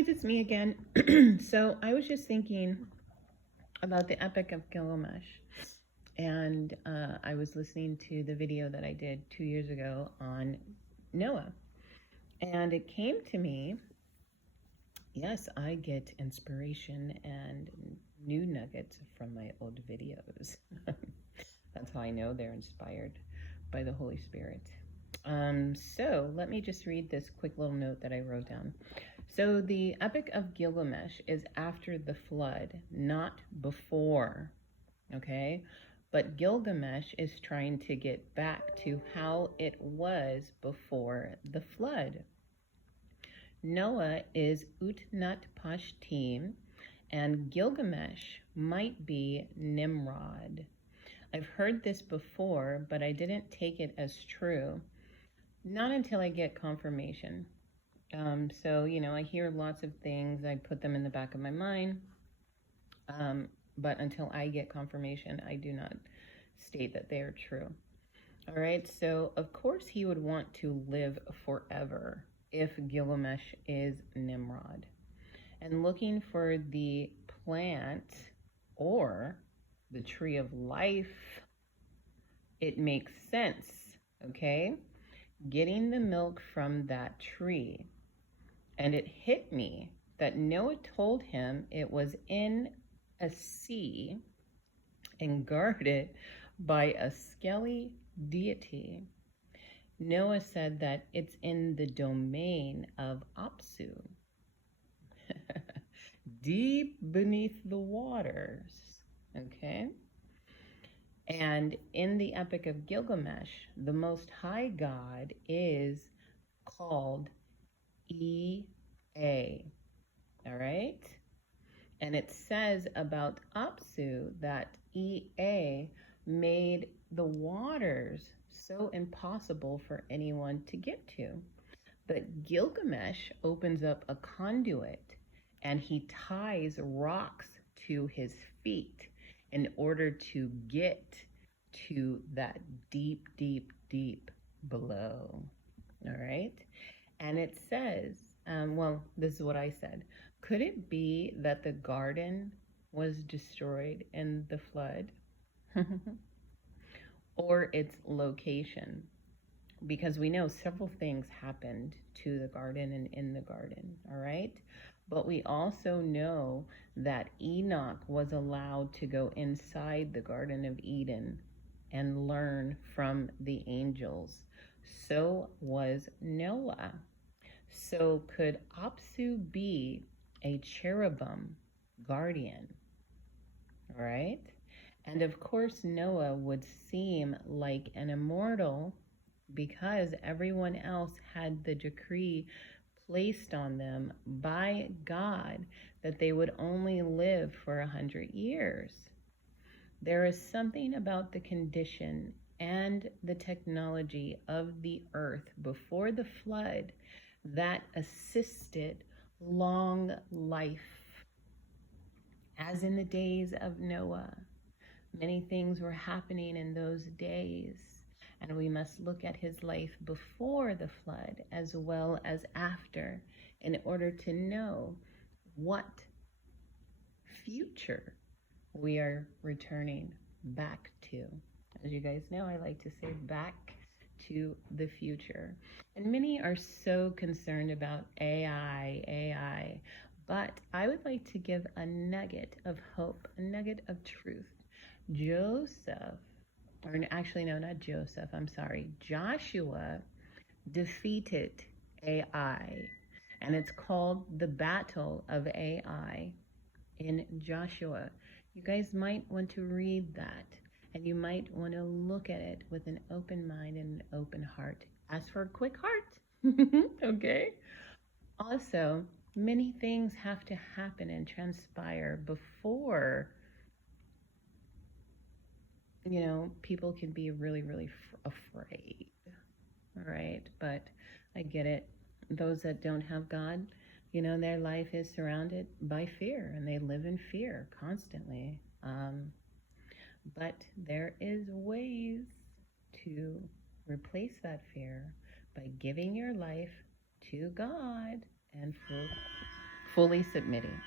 guys, it's me again. So I was just thinking about the Epic of Gilgamesh, and I was listening to the video that I did 2 years ago on Noah, and it came to me. Yes, I get inspiration and new nuggets from my old videos. That's how I know they're inspired by the Holy Spirit. So let me just read this quick little note that I wrote down. So the Epic of Gilgamesh is after the flood, not before, okay? But Gilgamesh is trying to get back to how it was before the flood. Noah is Utnapishtim, and Gilgamesh might be Nimrod. I've heard this before, but I didn't take it as true. Not until I get confirmation. So, I hear lots of things, I put them in the back of my mind. But until I get confirmation, I do not state that they are true. All right, so of course he would want to live forever if Gilgamesh is Nimrod. And looking for the plant or the tree of life, it makes sense, okay? Getting the milk from that tree. And it hit me that Noah told him it was in a sea and guarded by a scaly deity. Noah said that it's in the domain of Apsu, deep beneath the waters, okay? And in the Epic of Gilgamesh, the Most High God is called Ea, all right? And it says about Apsu that Ea made the waters so impossible for anyone to get to. But Gilgamesh opens up a conduit and he ties rocks to his feet in order to get to that deep, deep, deep below. All right? And it says, this is what I said. Could it be that the garden was destroyed in the flood? Or its location? Because we know several things happened to the garden and in the garden, all right? But we also know that Enoch was allowed to go inside the Garden of Eden and learn from the angels. So was Noah. So could Apsu be a cherubim guardian? All right? And of course, Noah would seem like an immortal because everyone else had the decree placed on them by God that they would only live for 100 years. There is something about the condition and the technology of the earth before the flood that assisted long life. As in the days of Noah, many things were happening in those days, and we must look at his life before the flood as well as after in order to know what future we are returning back to. As you guys know, I like to say back to the future. And many are so concerned about AI, but I would like to give a nugget of hope, a nugget of truth. Joseph, or actually, no, not Joseph, I'm sorry. Joshua defeated AI, and it's called the Battle of AI in Joshua. You guys might want to read that, and you might want to look at it with an open mind and an open heart. Ask for a quick heart, okay? Also, many things have to happen and transpire before people can be really, really afraid. All right. But I get it. Those that don't have God, their life is surrounded by fear and they live in fear constantly. But there is ways to replace that fear by giving your life to God and fully submitting.